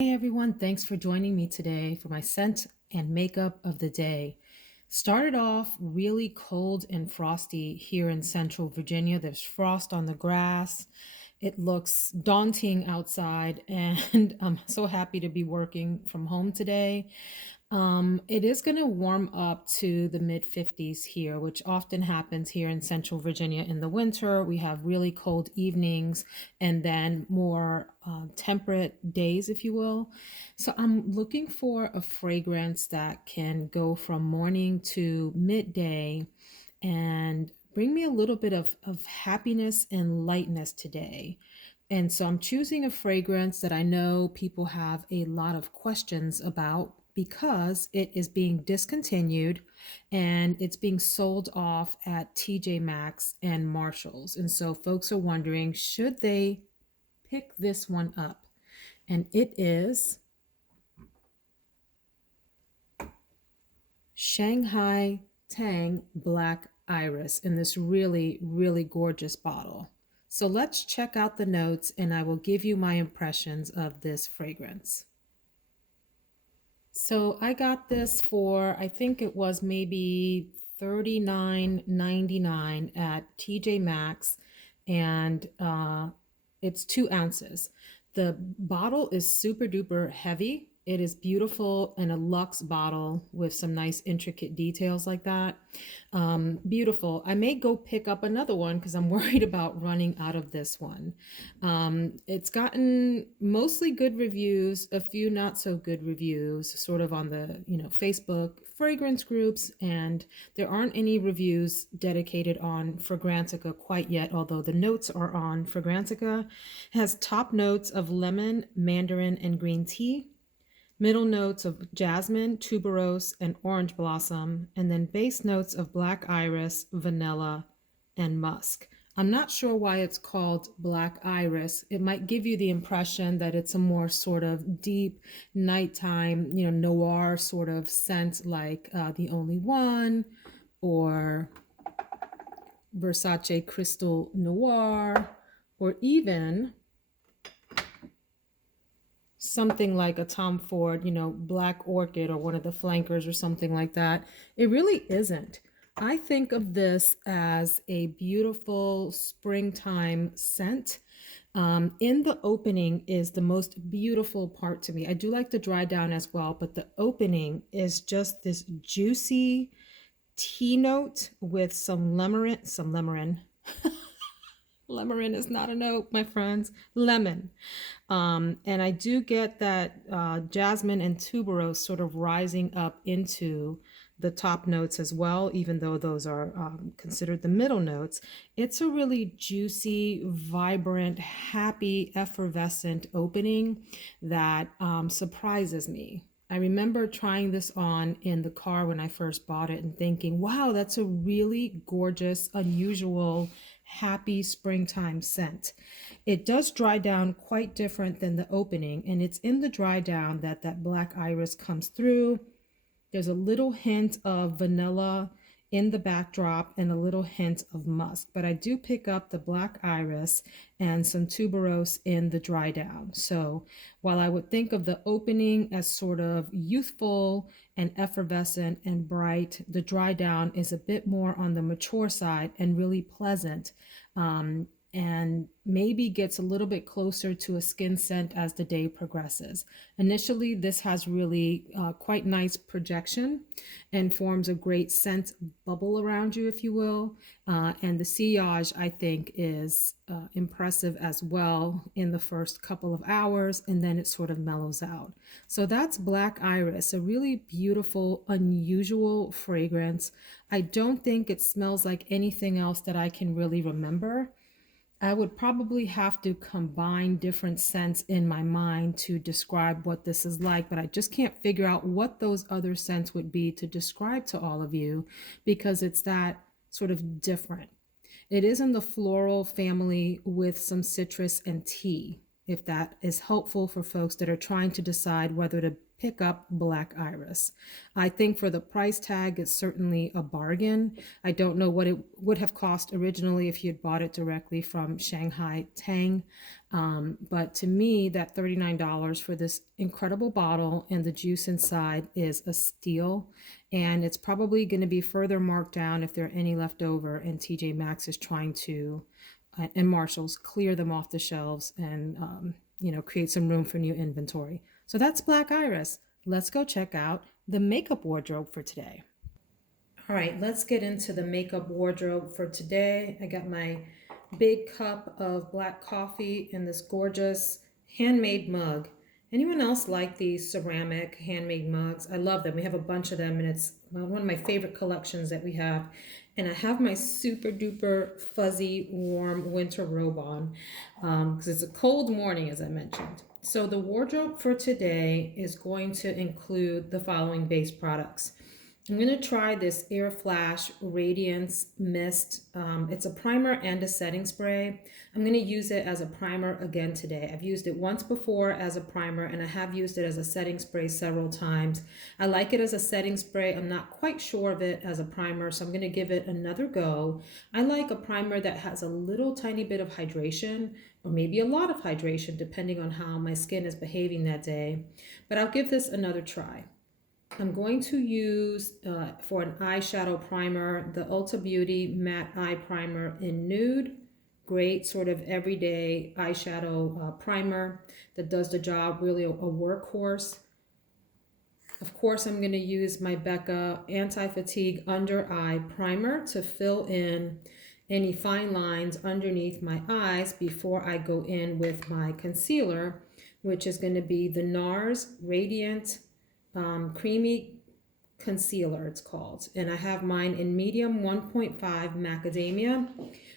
Hey everyone, thanks for joining me today for my scent and makeup of the day. Started off really cold and frosty here in central Virginia. There's frost on the grass. It looks daunting outside, and I'm so happy to be working from home today. It is going to warm up to the mid 50s here, which often happens here in central Virginia in the winter. We have really cold evenings and then more temperate days, if you will. So I'm looking for a fragrance that can go from morning to midday and bring me a little bit of happiness and lightness today. And so I'm choosing a fragrance that I know people have a lot of questions about because it is being discontinued and it's being sold off at TJ Maxx and Marshals. And so folks are wondering, should they pick this one up? And it is Shanghai Tang Black Iris in this really, really gorgeous bottle. So let's check out the notes and I will give you my impressions of this fragrance. So I got this for, I think it was maybe $39.99 at TJ Maxx, and it's 2 ounces. The bottle is super duper heavy. It is beautiful and a luxe bottle with some nice intricate details like that. Beautiful. I may go pick up another one because I'm worried about running out of this one. It's gotten mostly good reviews, a few not so good reviews, sort of on the, Facebook fragrance groups, and there aren't any reviews dedicated on Fragrantica quite yet, although the notes are on Fragrantica. It has top notes of lemon, mandarin, and green tea, middle notes of jasmine, tuberose, and orange blossom, and then base notes of black iris, vanilla, and musk. I'm not sure why it's called black iris. It might give you the impression that it's a more sort of deep nighttime, noir sort of scent like The Only One or Versace Crystal Noir, or even something like a Tom Ford, Black Orchid or one of the flankers or something like that. It really isn't. I think of this as a beautiful springtime scent. In the opening is the most beautiful part to me. I do like the dry down as well, but the opening is just this juicy tea note with some lemon. Lemon is not a note, my friends. Lemon. And I do get that jasmine and tuberose sort of rising up into the top notes as well, even though those are considered the middle notes. It's a really juicy, vibrant, happy, effervescent opening that surprises me. I remember trying this on in the car when I first bought it and thinking, wow, that's a really gorgeous, unusual, happy springtime scent. It does dry down quite different than the opening, and it's in the dry down that that black iris comes through. There's a little hint of vanilla in the backdrop and a little hint of musk, but I do pick up the black iris and some tuberose in the dry down. So while I would think of the opening as sort of youthful and effervescent and bright, the dry down is a bit more on the mature side and really pleasant. And maybe gets a little bit closer to a skin scent as the day progresses. Initially, this has really quite nice projection and forms a great scent bubble around you, if you will. And the sillage, I think, is impressive as well in the first couple of hours, and then it sort of mellows out. So that's Black Iris, a really beautiful, unusual fragrance. I don't think it smells like anything else that I can really remember. I would probably have to combine different scents in my mind to describe what this is like, but I just can't figure out what those other scents would be to describe to all of you because it's that sort of different. It is in the floral family with some citrus and tea. if that is helpful for folks that are trying to decide whether to pick up Black Iris. I think for the price tag, it's certainly a bargain. I don't know what it would have cost originally if you had bought it directly from Shanghai Tang. But to me, that $39 for this incredible bottle and the juice inside is a steal. And it's probably going to be further marked down if there are any left over, and TJ Maxx is trying to, and Marshals, clear them off the shelves and, create some room for new inventory. So that's Black Iris. Let's go check out the makeup wardrobe for today. All right, let's get into the makeup wardrobe for today. I got my big cup of black coffee in this gorgeous handmade mug. Anyone else like these ceramic handmade mugs? I love them. We have a bunch of them, and it's one of my favorite collections that we have. And I have my super duper fuzzy warm winter robe on because it's a cold morning, as I mentioned. So the wardrobe for today is going to include the following base products. I'm going to try this Air Flash Radiance Mist. It's a primer and a setting spray. I'm going to use it as a primer again today. I've used it once before as a primer, and I have used it as a setting spray several times. I like it as a setting spray. I'm not quite sure of it as a primer, so I'm going to give it another go. I like a primer that has a little tiny bit of hydration, or maybe a lot of hydration, depending on how my skin is behaving that day. But I'll give this another try. I'm going to use, for an eyeshadow primer, the Ulta Beauty Matte Eye Primer in Nude. Great sort of everyday eyeshadow primer that does the job, really a workhorse. Of course, I'm going to use my Becca Anti-Fatigue Under Eye Primer to fill in any fine lines underneath my eyes before I go in with my concealer, which is going to be the NARS Radiant Creamy Concealer, it's called. And I have mine in medium 1.5 macadamia.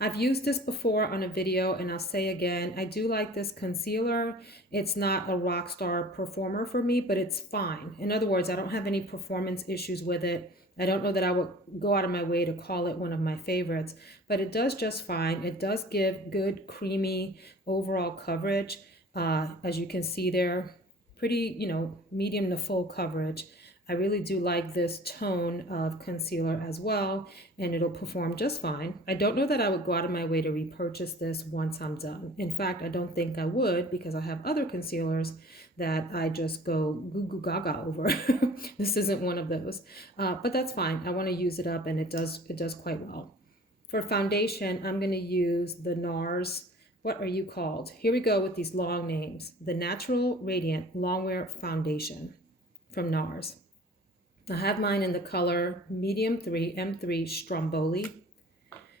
I've used this before on a video, and I'll say again, I do like this concealer. It's not a rock star performer for me, but it's fine. In other words, I don't have any performance issues with it. I don't know that I would go out of my way to call it one of my favorites, but it does just fine. It does give good creamy overall coverage. As you can see there, pretty, medium to full coverage. I really do like this tone of concealer as well, and it'll perform just fine. I don't know that I would go out of my way to repurchase this once I'm done. In fact, I don't think I would, because I have other concealers that I just go goo goo gaga over. This isn't one of those, but that's fine. I want to use it up, and it does quite well. For foundation, I'm going to use the NARS. What are you called? Here we go with these long names. The Natural Radiant Longwear Foundation from NARS. I have mine in the color Medium 3 M3 Stromboli,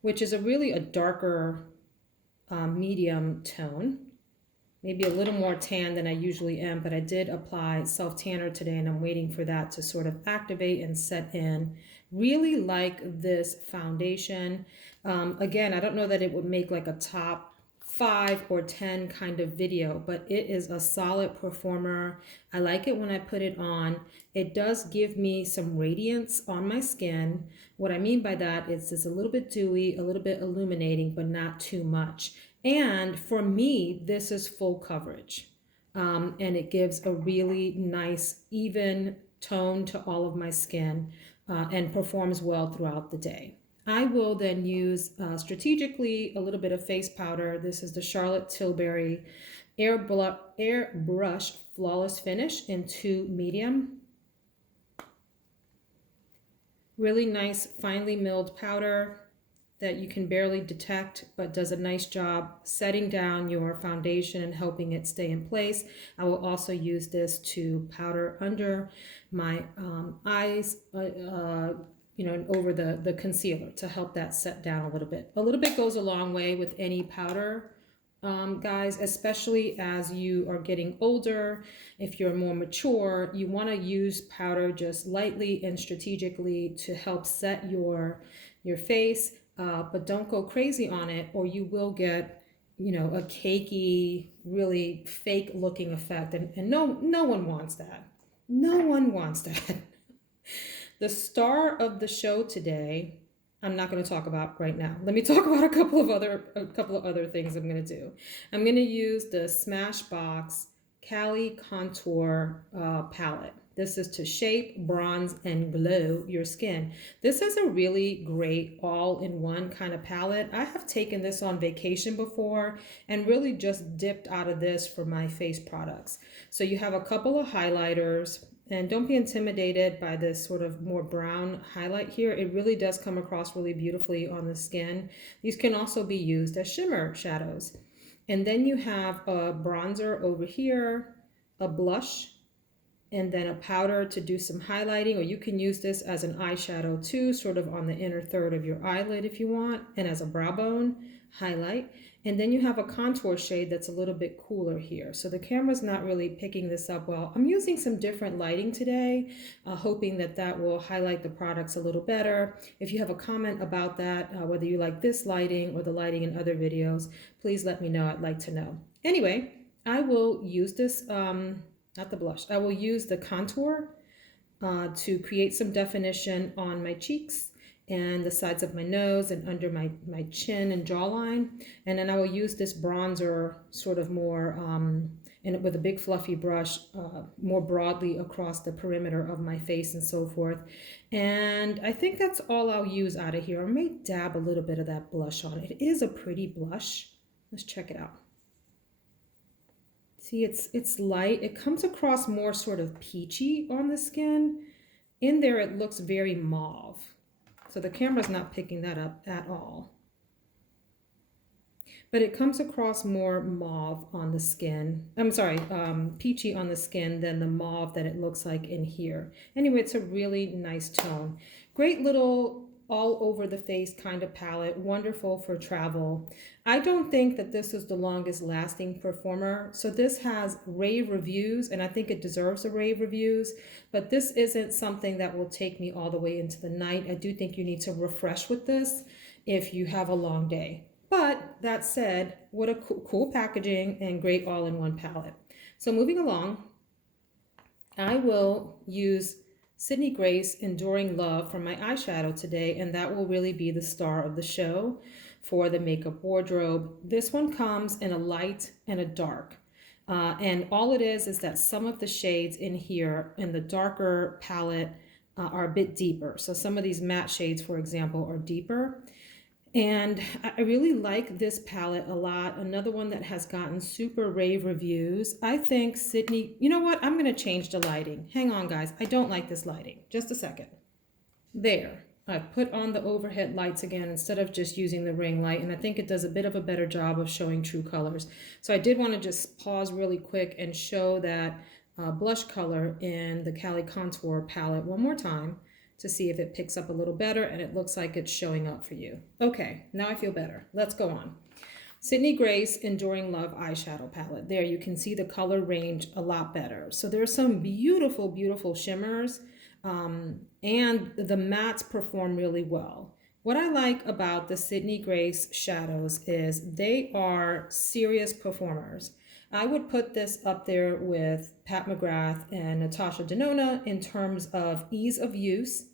which is really a darker medium tone. Maybe a little more tan than I usually am, but I did apply self-tanner today, and I'm waiting for that to sort of activate and set in. Really like this foundation. Again, I don't know that it would make like a top 5 or 10 kind of video, but it is a solid performer. I like it when I put it on. It does give me some radiance on my skin. What I mean by that is it's a little bit dewy, a little bit illuminating, but not too much. And for me, this is full coverage. And it gives a really nice, even tone to all of my skin and performs well throughout the day. I will then use strategically a little bit of face powder. This is the Charlotte Tilbury Airbrush Flawless Finish in 2 medium. Really nice, finely milled powder that you can barely detect, but does a nice job setting down your foundation and helping it stay in place. I will also use this to powder under my eyes, and over the concealer to help that set down a little bit. A little bit goes a long way with any powder, guys, especially as you are getting older. If you're more mature, you want to use powder just lightly and strategically to help set your face, but don't go crazy on it, or you will get a cakey, really fake looking effect, and no one wants that. No one wants that. The star of the show today, I'm not going to talk about right now. Let me talk about a couple of other things I'm going to do. I'm going to use the Smashbox Cali Contour palette. This is to shape, bronze, and glow your skin. This is a really great all-in-one kind of palette. I have taken this on vacation before and really just dipped out of this for my face products. So you have a couple of highlighters, and don't be intimidated by this sort of more brown highlight here. It really does come across really beautifully on the skin. These can also be used as shimmer shadows. And then you have a bronzer over here, a blush, and then a powder to do some highlighting, or you can use this as an eyeshadow too, sort of on the inner third of your eyelid if you want, and as a brow bone highlight. And then you have a contour shade that's a little bit cooler here. So the camera's not really picking this up well. I'm using some different lighting today, hoping that that will highlight the products a little better. If you have a comment about that, whether you like this lighting or the lighting in other videos, please let me know. I'd like to know. Anyway, I will use this, not the blush, I will use the contour to create some definition on my cheeks and the sides of my nose and under my chin and jawline. And then I will use this bronzer sort of more, and with a big fluffy brush, more broadly across the perimeter of my face and so forth. And I think that's all I'll use out of here. I may dab a little bit of that blush on. It is a pretty blush. Let's check it out. See, it's light. It comes across more sort of peachy on the skin. In there, it looks very mauve. So the camera's not picking that up at all. But it comes across more mauve on the skin. I'm sorry, peachy on the skin than the mauve that it looks like in here. Anyway, it's a really nice tone. Great little all over the face kind of palette, wonderful for travel. I don't think that this is the longest lasting performer. So this has rave reviews, and I think it deserves a rave reviews, but this isn't something that will take me all the way into the night. I do think you need to refresh with this if you have a long day. But that said, what a cool packaging and great all-in-one palette. So moving along, I will use Sydney Grace Enduring Love for my eyeshadow today, and that will really be the star of the show for the makeup wardrobe. This one comes in a light and a dark. And all it is that some of the shades in here in the darker palette are a bit deeper. So some of these matte shades, for example, are deeper. And I really like this palette a lot. Another one that has gotten super rave reviews. I think Sydney, you know what? I'm going to change the lighting. Hang on, guys. I don't like this lighting. Just a second. There. I put on the overhead lights again instead of just using the ring light. And I think it does a bit of a better job of showing true colors. So I did want to just pause really quick and show that blush color in the Cali Contour palette one more time, to see if it picks up a little better, and it looks like it's showing up for you. Okay, now I feel better. Let's go on. Sydney Grace Enduring Love eyeshadow palette. There you can see the color range a lot better. So there's some beautiful, beautiful shimmers, and the mattes perform really well. What I like about the Sydney Grace shadows is they are serious performers. I would put this up there with Pat McGrath and Natasha Denona in terms of ease of use,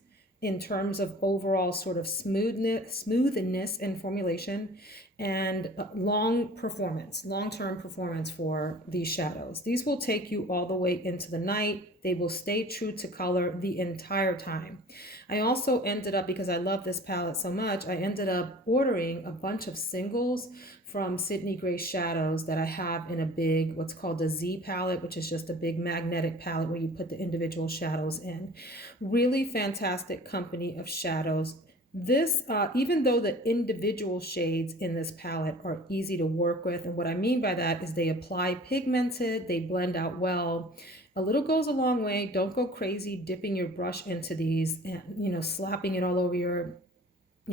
in terms of overall sort of smoothness and formulation, and long-term performance for these shadows. These will take you all the way into the night. They will stay true to color the entire time. I also ended up, because I love this palette so much, I ended up ordering a bunch of singles from Sydney Grace shadows that I have in a big, what's called a Z palette, which is just a big magnetic palette where you put the individual shadows in. Really fantastic company of shadows. This, even though the individual shades in this palette are easy to work with, and what I mean by that is they apply pigmented, they blend out well. A little goes a long way. Don't go crazy dipping your brush into these and, slapping it all over your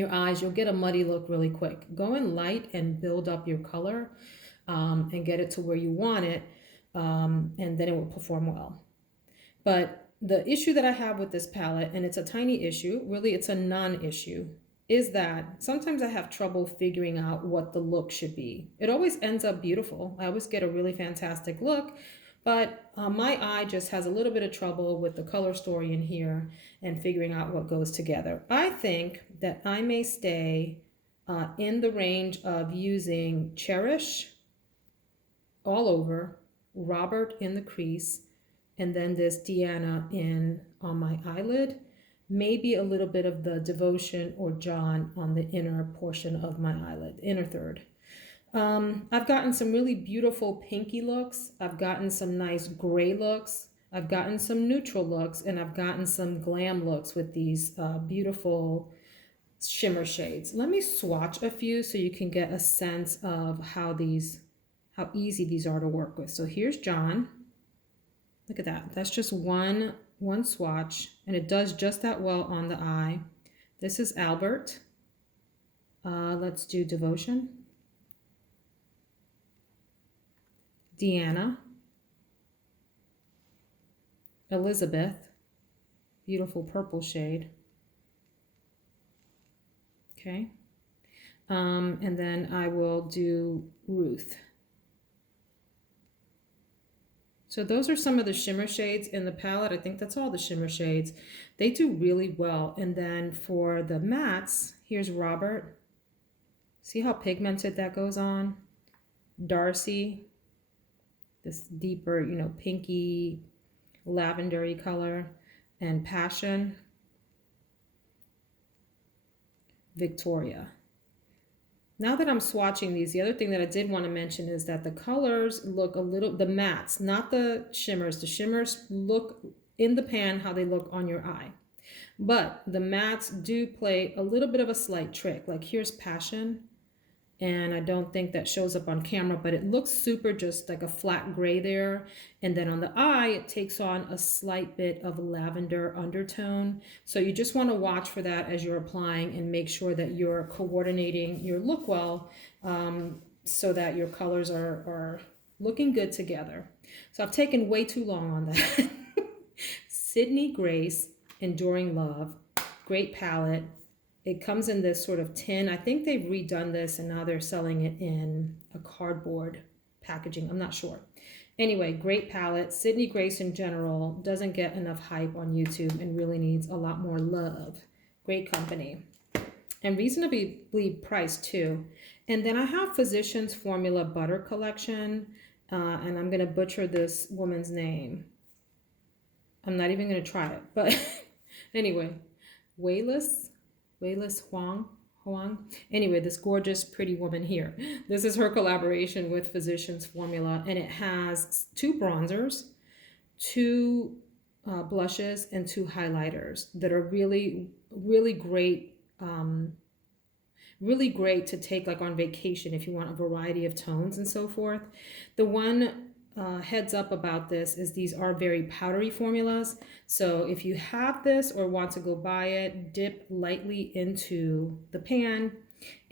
eyes. You'll get a muddy look really quick. Go in light and build up your color and get it to where you want it, and then it will perform well. But the issue that I have with this palette, and it's a tiny issue, really it's a non-issue, is that sometimes I have trouble figuring out what the look should be. It always ends up beautiful. I always get a really fantastic look, But my eye just has a little bit of trouble with the color story in here and figuring out what goes together. I think that I may stay in the range of using Cherish all over, Robert in the crease, and then this Deanna in on my eyelid. Maybe a little bit of the Devotion or John on the inner portion of my eyelid, inner third. I've gotten some really beautiful pinky looks. I've gotten some nice gray looks. I've gotten some neutral looks, and I've gotten some glam looks with these beautiful shimmer shades. Let me swatch a few so you can get a sense of how easy these are to work with. So here's John. Look at that. That's just one swatch, and it does just that well on the eye. This is Albert. Let's do Devotion. Deanna, Elizabeth, beautiful purple shade. Okay. And then I will do Ruth. So those are some of the shimmer shades in the palette. I think that's all the shimmer shades. They do really well. And then for the mattes, here's Robert. See how pigmented that goes on? Darcy. This deeper, pinky, lavendery color, and Passion, Victoria. Now that I'm swatching these, the other thing that I did want to mention is that the colors look the mattes, not the shimmers. The shimmers look in the pan how they look on your eye. But the mattes do play a little bit of a slight trick. Like here's Passion. And I don't think that shows up on camera, but it looks super just like a flat gray there. And then on the eye, it takes on a slight bit of lavender undertone. So you just want to watch for that as you're applying and make sure that you're coordinating your look well so that your colors are looking good together. So I've taken way too long on that. Sydney Grace, Enduring Love, great palette. It comes in this sort of tin. I think they've redone this and now they're selling it in a cardboard packaging. I'm not sure. Anyway, great palette. Sydney Grace in general doesn't get enough hype on YouTube and really needs a lot more love. Great company. And reasonably priced too. And then I have Physicians Formula Butter Collection. And I'm going to butcher this woman's name. I'm not even going to try it. But anyway, Weiless Huang. Anyway, this gorgeous, pretty woman here. This is her collaboration with Physicians Formula, and it has 2 bronzers, 2 blushes, and 2 highlighters that are really, really great. Really great to take like on vacation if you want a variety of tones and so forth. The one heads up about this is these are very powdery formulas. So if you have this or want to go buy it, dip lightly into the pan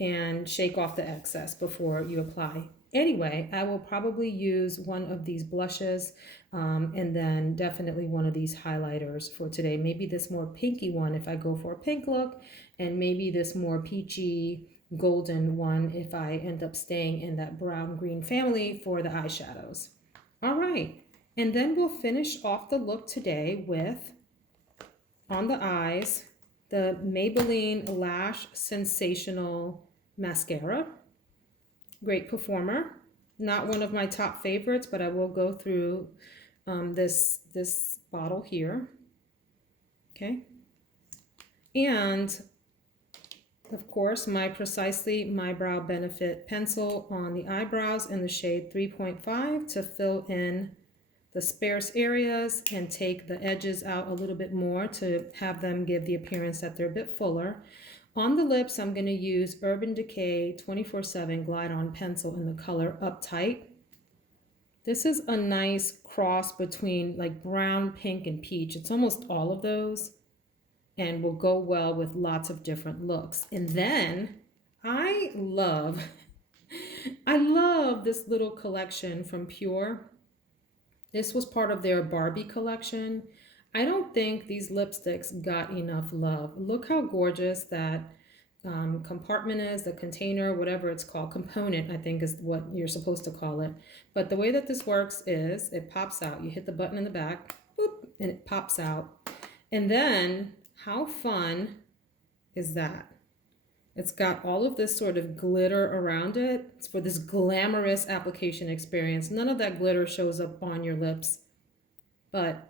and shake off the excess before you apply. Anyway, I will probably use one of these blushes and then definitely one of these highlighters for today. Maybe this more pinky one if I go for a pink look, and maybe this more peachy golden one if I end up staying in that brown green family for the eyeshadows. All right, and then we'll finish off the look today with, on the eyes, the Maybelline Lash Sensational Mascara. Great performer. Not one of my top favorites, but I will go through this bottle here. Okay. And of course, my Precisely My Brow Benefit pencil on the eyebrows in the shade 3.5 to fill in the sparse areas and take the edges out a little bit more to have them give the appearance that they're a bit fuller. On the lips, I'm going to use Urban Decay 24/7 Glide On Pencil in the color Uptight. This is a nice cross between like brown, pink, and peach. It's almost all of those, and will go well with lots of different looks. And then I love this little collection from Pure. This was part of their Barbie collection. I don't think these lipsticks got enough love. Look how gorgeous that compartment is, the container, whatever it's called, component, I think is what you're supposed to call it. But the way that this works is it pops out. You hit the button in the back, boop, and it pops out. And then how fun is that? It's got all of this sort of glitter around it. It's for this glamorous application experience. None of that glitter shows up on your lips, but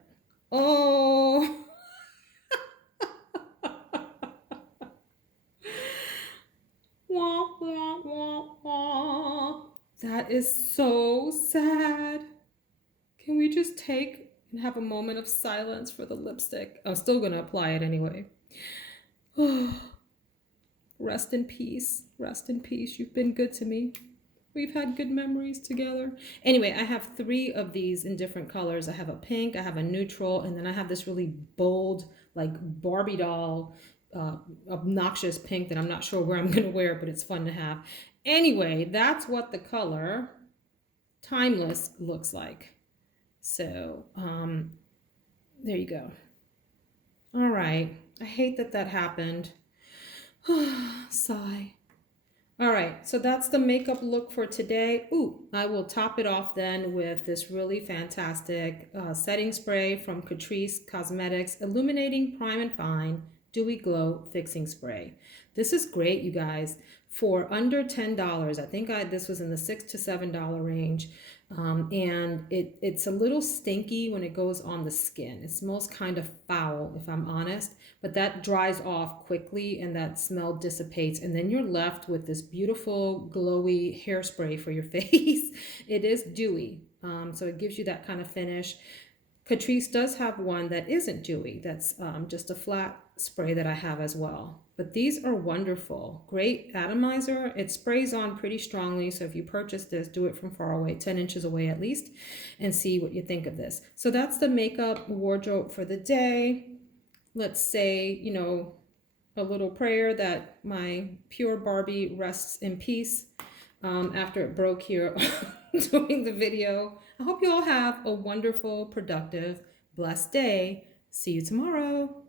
oh, wah, wah, wah, wah. That is so sad. Can we just take and have a moment of silence for the lipstick? I'm still gonna apply it anyway. Rest in peace. Rest in peace. You've been good to me. We've had good memories together. Anyway, I have 3 of these in different colors. I have a pink, I have a neutral, and then I have this really bold, like Barbie doll, obnoxious pink that I'm not sure where I'm going to wear, but it's fun to have. Anyway, that's what the color Timeless looks like. So, there you go. All right. I hate that that happened. Sigh. All right, so that's the makeup look for today. Ooh, I will top it off then with this really fantastic setting spray from Catrice Cosmetics, Illuminating Prime and Fine Dewy Glow Fixing Spray. This is great, you guys. For under $10, I think this was in the $6 to $7 range. And it's a little stinky when it goes on the skin. It smells kind of foul, if I'm honest, but that dries off quickly and that smell dissipates. And then you're left with this beautiful glowy hairspray for your face. It is dewy, so it gives you that kind of finish. Catrice does have one that isn't dewy. That's just a flat spray that I have as well. But these are wonderful. Great atomizer. It sprays on pretty strongly. So if you purchase this, do it from far away, 10 inches away at least, and see what you think of this. So that's the makeup wardrobe for the day. Let's say, you know, a little prayer that my pure Barbie rests in peace after it broke here doing the video. I hope you all have a wonderful, productive, blessed day. See you tomorrow.